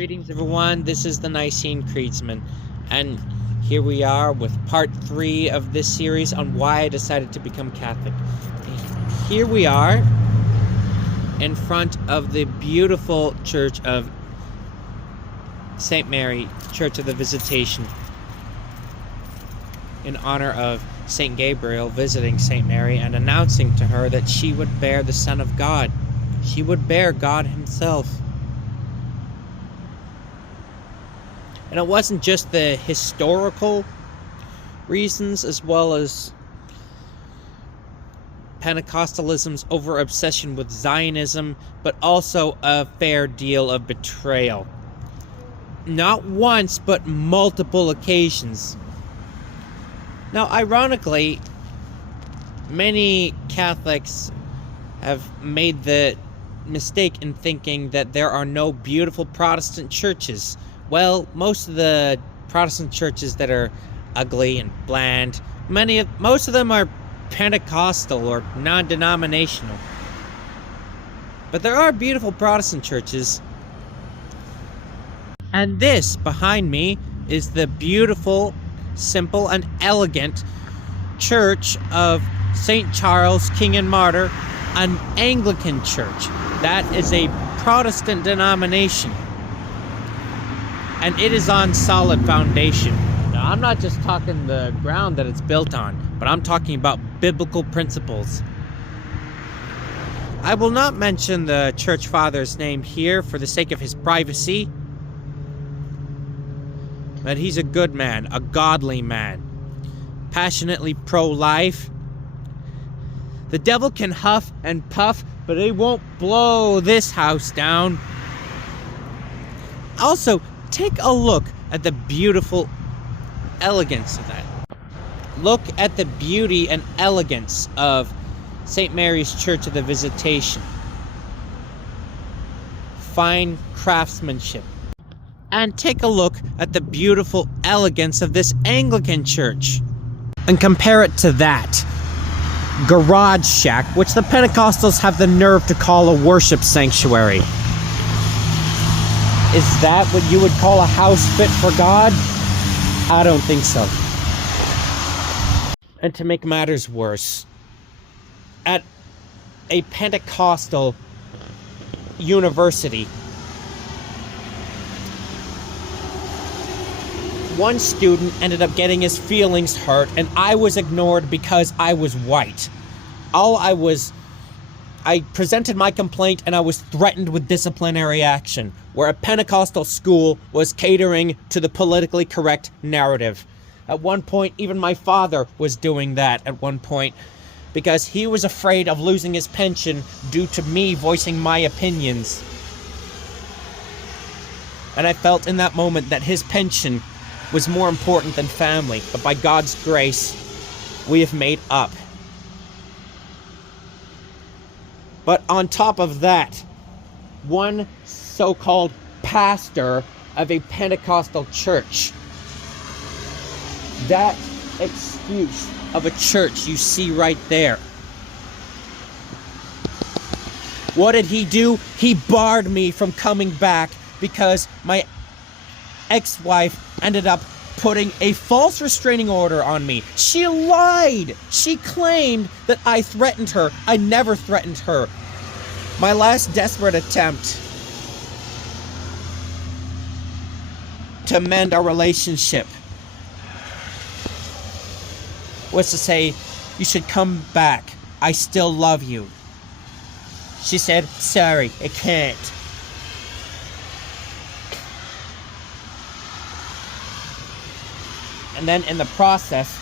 Greetings everyone, this is the Nicene Creedsman, and here we are with part 3 of this series on why I decided to become Catholic. Here we are in front of the beautiful Church of St. Mary, Church of the Visitation, in honor of St. Gabriel visiting St. Mary and announcing to her that she would bear the Son of God. She would bear God himself. And it wasn't just the historical reasons as well as Pentecostalism's over-obsession with Zionism, but also a fair deal of betrayal. Not once, but multiple occasions. Now, ironically, many Catholics have made the mistake in thinking that there are no beautiful Protestant churches. Well, most of the Protestant churches that are ugly and bland, most of them are Pentecostal or non-denominational. But there are beautiful Protestant churches. And this, behind me, is the beautiful, simple, and elegant Church of St. Charles, King and Martyr, an Anglican church. That is a Protestant denomination. And it is on solid foundation. Now, I'm not just talking the ground that it's built on, but I'm talking about biblical principles. I will not mention the church father's name here for the sake of his privacy, but he's a good man, a godly man, passionately pro-life. The devil can huff and puff, but it won't blow this house down. Also, take a look at the beautiful elegance of that. Look at the beauty and elegance of St. Mary's Church of the Visitation. Fine craftsmanship. And take a look at the beautiful elegance of this Anglican church. And compare it to that garage shack, which the Pentecostals have the nerve to call a worship sanctuary. Is that what you would call a house fit for God? I don't think so. And to make matters worse, at a Pentecostal university, one student ended up getting his feelings hurt, and I was ignored because I was white. I presented my complaint and I was threatened with disciplinary action, where a Pentecostal school was catering to the politically correct narrative. At one point, even my father was doing that at one point, because he was afraid of losing his pension due to me voicing my opinions. And I felt in that moment that his pension was more important than family, but by God's grace, we have made up. But on top of that, one so-called pastor of a Pentecostal church, that excuse of a church you see right there. What did he do? He barred me from coming back because my ex-wife ended up putting a false restraining order on me. She lied. She claimed that I threatened her. I never threatened her. My last desperate attempt to mend our relationship was to say, "You should come back. I still love you." She said, "Sorry, I can't." And then in the process,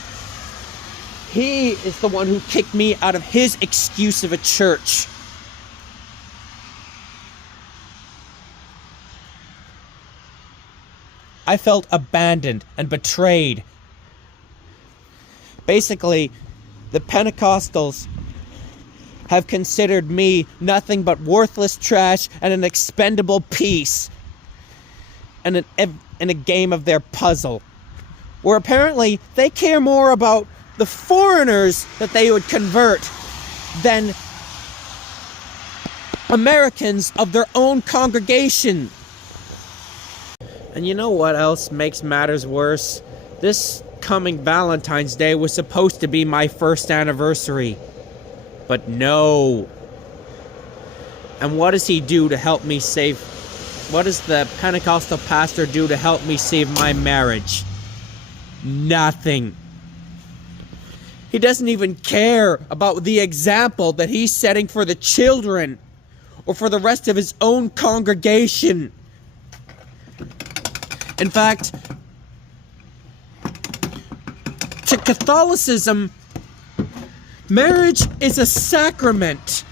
he is the one who kicked me out of his excuse of a church. I felt abandoned and betrayed. Basically, the Pentecostals have considered me nothing but worthless trash and an expendable piece in a game of their puzzle, where apparently they care more about the foreigners that they would convert than Americans of their own congregation. And you know what else makes matters worse? This coming Valentine's Day was supposed to be my first anniversary. But no. And what does he do to help me save... What does the Pentecostal pastor do to help me save my marriage? Nothing. He doesn't even care about the example that he's setting for the children or for the rest of his own congregation. In fact, to Catholicism, marriage is a sacrament.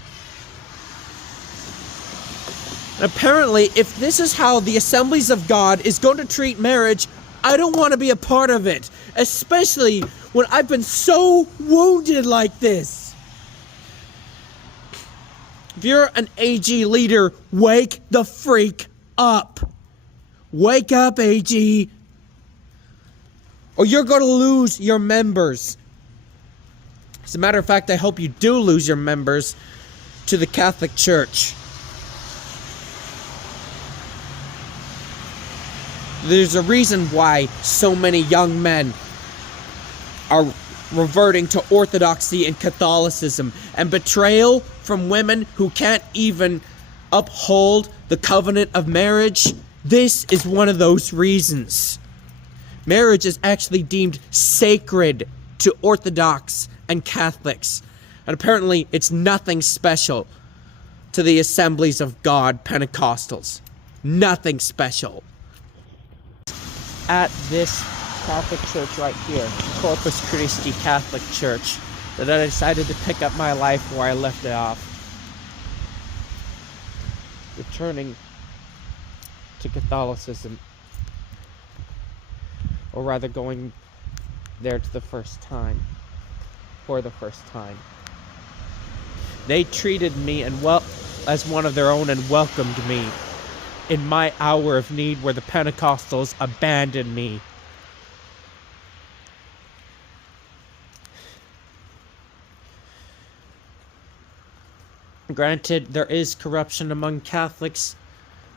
Apparently, if this is how the Assemblies of God is going to treat marriage, I don't want to be a part of it. Especially when I've been so wounded like this. If you're an AG leader, wake the freak up. Wake up, AG. Or you're going to lose your members. As a matter of fact, I hope you do lose your members to the Catholic Church. There's a reason why so many young men are reverting to orthodoxy and Catholicism, and betrayal from women who can't even uphold the covenant of marriage. This is one of those reasons. Marriage is actually deemed sacred to Orthodox and Catholics, and apparently it's nothing special to the Assemblies of God Pentecostals. Nothing special. At this Catholic church right here, Corpus Christi Catholic Church, that I decided to pick up my life where I left it off. Returning to Catholicism. Or rather going there for the first time. They treated me as one of their own and welcomed me in my hour of need where the Pentecostals abandoned me. Granted, there is corruption among Catholics,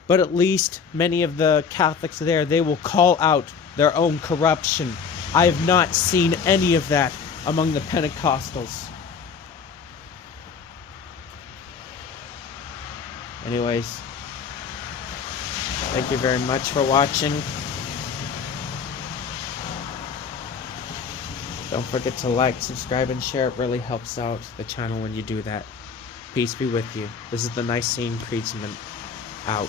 but at least many of the Catholics there, they will call out their own corruption. I have not seen any of that among the Pentecostals. Anyways, thank you very much for watching. Don't forget to like, subscribe, and share. It really helps out the channel when you do that. Peace be with you. This is the Nicene Creedsman out.